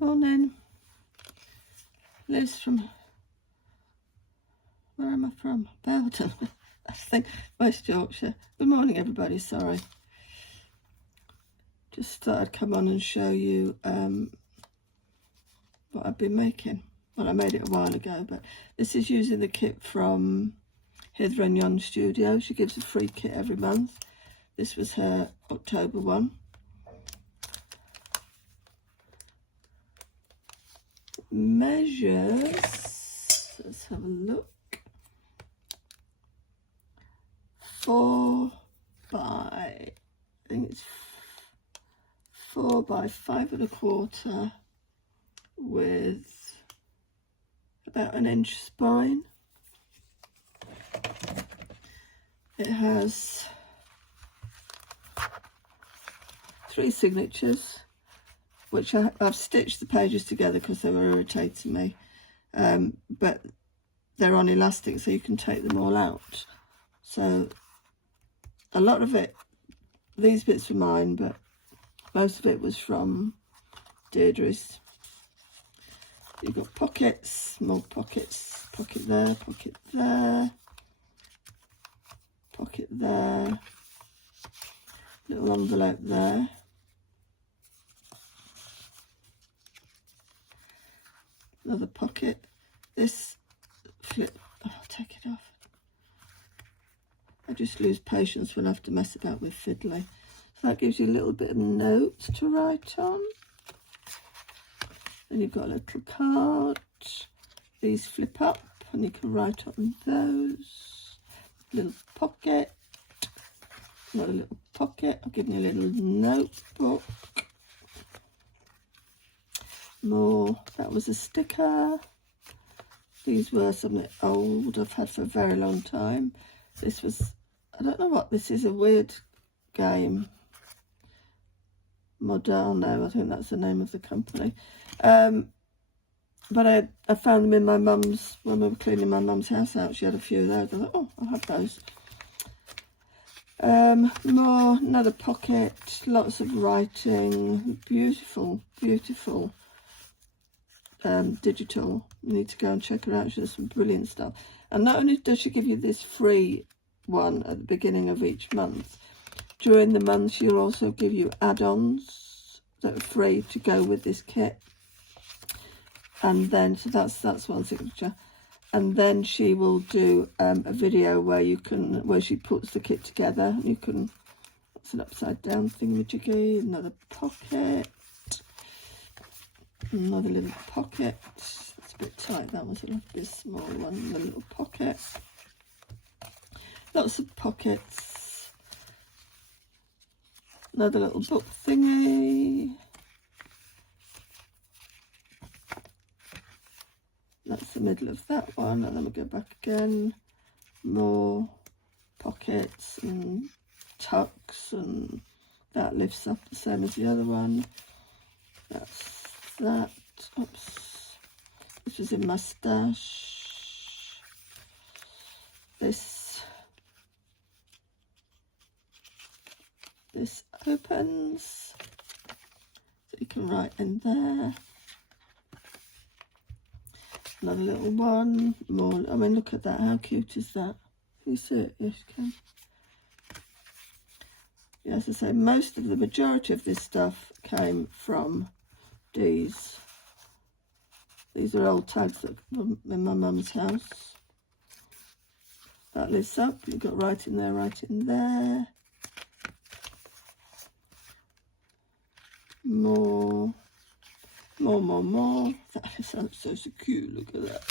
Morning. Liz from, where am I from? Belton, I think, West Yorkshire. Good morning, everybody. Sorry. Just thought I'd come on and show you what I've been making. Well, I made it a while ago, but this is using the kit from Heather and Yon Studio. She gives a free kit every month. This was her October one. Measures, let's have a look, 4 by, I think it's 4 by 5 1/4 with about 1 inch spine. It has 3 signatures, which I've stitched the pages together because they were irritating me, but they're on elastic, so you can take them all out. So a lot of it, these bits were mine, but most of it was from Deirdre's. You've got pockets, more pockets, pocket there, pocket there, pocket there, little envelope there. Another pocket. This flip, oh, I'll take it off. I just lose patience when I have to mess about with fiddly. So that gives you a little bit of notes to write on. Then you've got a little card. These flip up and you can write on those. Little pocket. Another little pocket. I'll give you a little notebook. More, that was a sticker. These were something old I've had for a very long time. This was, I don't know what this is, a weird game. Moderno, I think that's the name of the company. But I found them in my mum's, when we were cleaning my mum's house out. She had a few of those. I thought, oh, I'll have those. More, another pocket, lots of writing, beautiful, beautiful. Digital. You need to go and check her out. She does some brilliant stuff. And not only does she give you this free one at the beginning of each month, during the month she'll also give you add-ons that are free to go with this kit. And then, so that's one signature. And then she will do a video where where she puts the kit together. You can, that's an upside down thingamajiggy, another pocket. Another little pocket. That's a bit tight, that one's a little bit small one. The little pocket. Lots of pockets. Another little book thingy. That's the middle of that one, and then we'll go back again. More pockets and tucks, and that lifts up the same as the other one. That's that. Oops, this was in my stash. This opens, so you can write in there. Another little one. More, I mean, look at that, how cute is that? Can you see it? Yes, you can. Yeah, as I say, the majority of this stuff came from These are old tags that were in my mum's house. That lifts up, you've got writing there, writing there. More. That sounds so cute, look at that.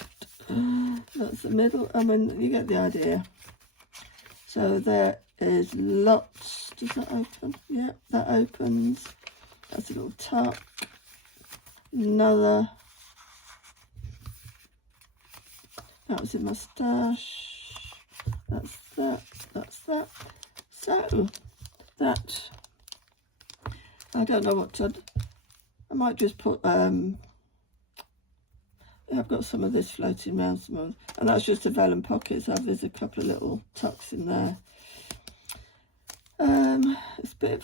That's the middle, I mean, you get the idea. So there is lots. Does that open? Yeah, that opens. That's a little tuck. Another, that was in my stash. That's that, that's that. So that, I don't know what to, I might just put I've got some of this floating around somewhere, and that's just a vellum pocket, so there's a couple of little tucks in there. It's a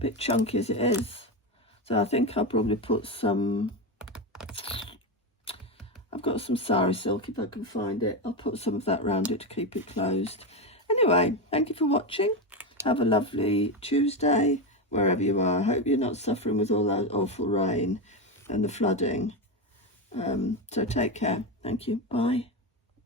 bit chunky as it is, So I think I'll probably put some, I've got some sari silk if I can find it. I'll put some of that around it to keep it closed. Anyway, thank you for watching. Have a lovely Tuesday wherever you are. I hope you're not suffering with all that awful rain and the flooding. So take care. Thank you. Bye.